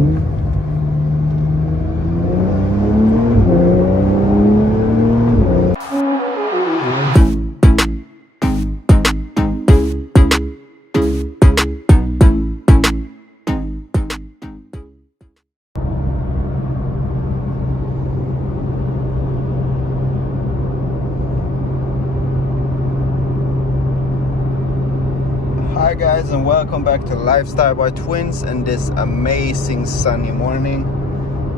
Hi guys, and welcome back to Lifestyle by Twins and this amazing sunny morning.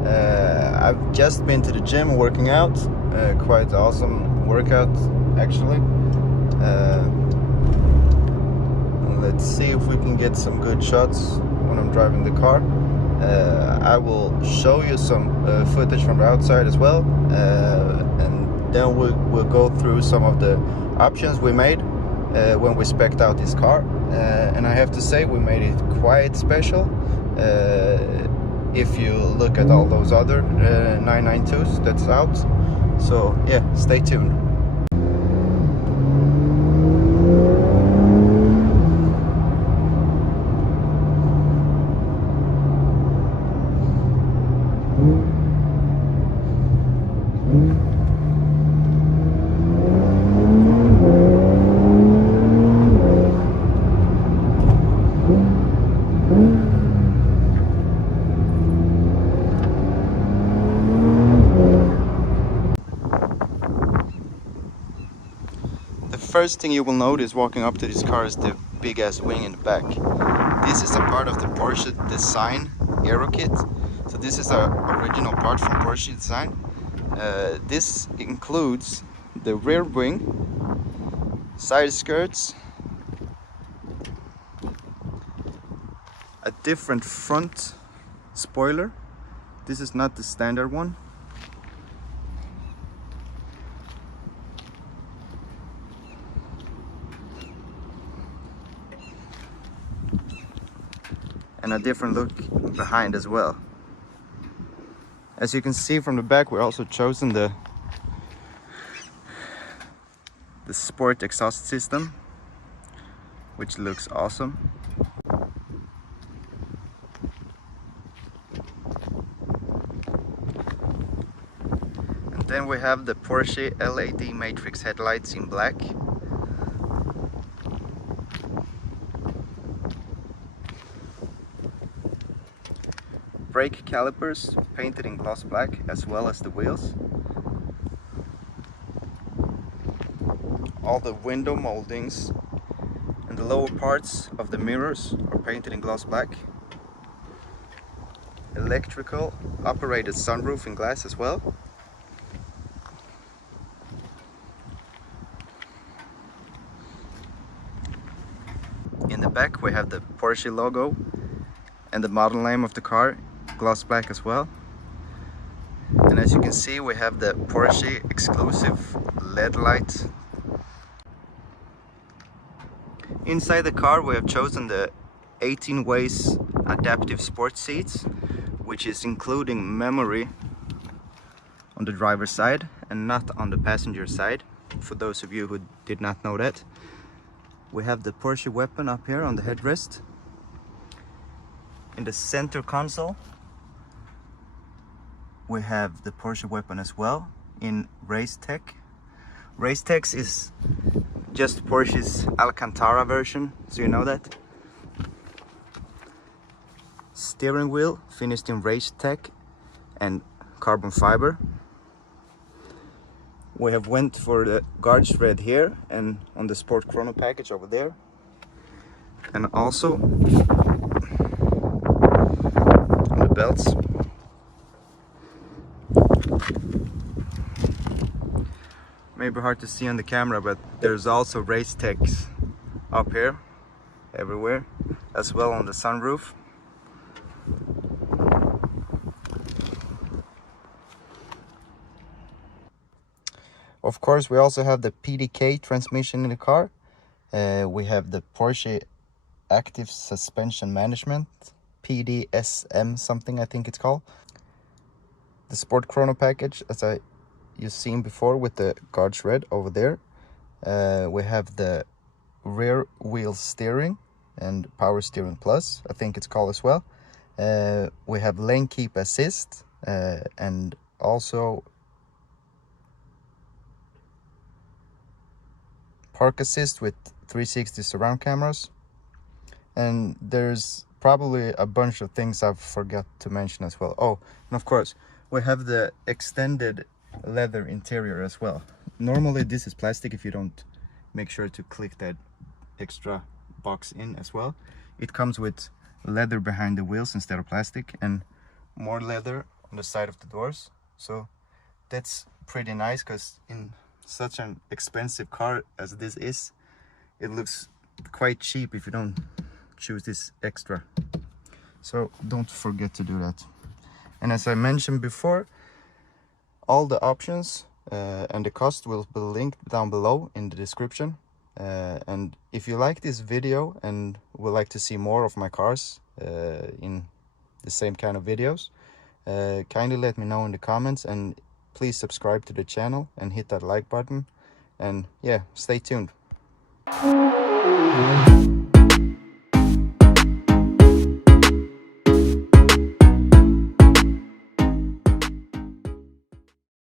I've just been to the gym working out, quite awesome workout actually. Let's see if we can get some good shots when I'm driving the car. I will show you some footage from the outside as well, and then we'll go through some of the options we made when we spec'd out this car. And I have to say, we made it quite special if you look at all those other 992s that's out. So yeah, stay tuned. First thing you will notice walking up to this car is the big ass wing in the back. This is a part of the Porsche design aero kit. So this is an original part from Porsche design. This includes the rear wing, side skirts, a different front spoiler. This is not the standard one. And a different look behind as well. As you can see from the back, we're also chosen the sport exhaust system, which looks awesome. And then we have the Porsche LED matrix headlights in black. Brake calipers painted in gloss black, as well as the wheels. All the window moldings and the lower parts of the mirrors are painted in gloss black. Electrical operated sunroof in glass as well. In the back we have the Porsche logo and the model name of the car, gloss black as well. And as you can see, we have the Porsche exclusive LED light. Inside the car we have chosen the 18 ways adaptive sports seats, which is including memory on the driver's side and not on the passenger side, for those of you who did not know that. We have the Porsche weapon up here on the headrest. In the center console we have the Porsche weapon as well in Race Tech. Race Tech is just Porsche's Alcantara version, so you know that. Steering wheel finished in Race Tech and carbon fiber. We have went for the guard thread here and on the Sport Chrono package over there. And also on the belts. Maybe hard to see on the camera, but there's also Race Techs up here, everywhere, as well on the sunroof. Of course, we also have the PDK transmission in the car. We have the Porsche Active Suspension Management, PDSM something I think it's called. The Sport Chrono package, as you've seen before, with the guard thread over there. We have the rear wheel steering and power steering plus, I think it's called as well. We have lane keep assist, and also park assist with 360 surround cameras. And there's probably a bunch of things I've forgot to mention as well. Oh, and of course, we have the extended leather interior as well. Normally this is plastic if you don't make sure to click that extra box in as well. It comes with leather behind the wheels instead of plastic, and more leather on the side of the doors. So that's pretty nice, because in such an expensive car as this is, it looks quite cheap if you don't choose this extra. So don't forget to do that. And as I mentioned before, all the options and the cost will be linked down below in the description. And if you like this video and would like to see more of my cars in the same kind of videos, kindly let me know in the comments, and please subscribe to the channel and hit that like button. And yeah, stay tuned.